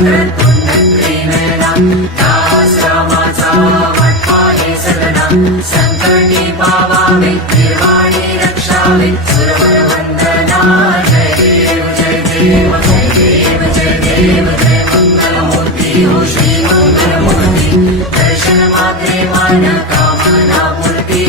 वक्रतुण्ड नयना रामाचा वाटपाहे सगळा संकटी पावावे निर्वाणी रक्षावे सुरवर वंदना जय देव जय देव जय देव जय देव जय मंगलमूर्ती हो श्री मंगलमूर्ती दर्शन मात्रे मान कामना मूर्ती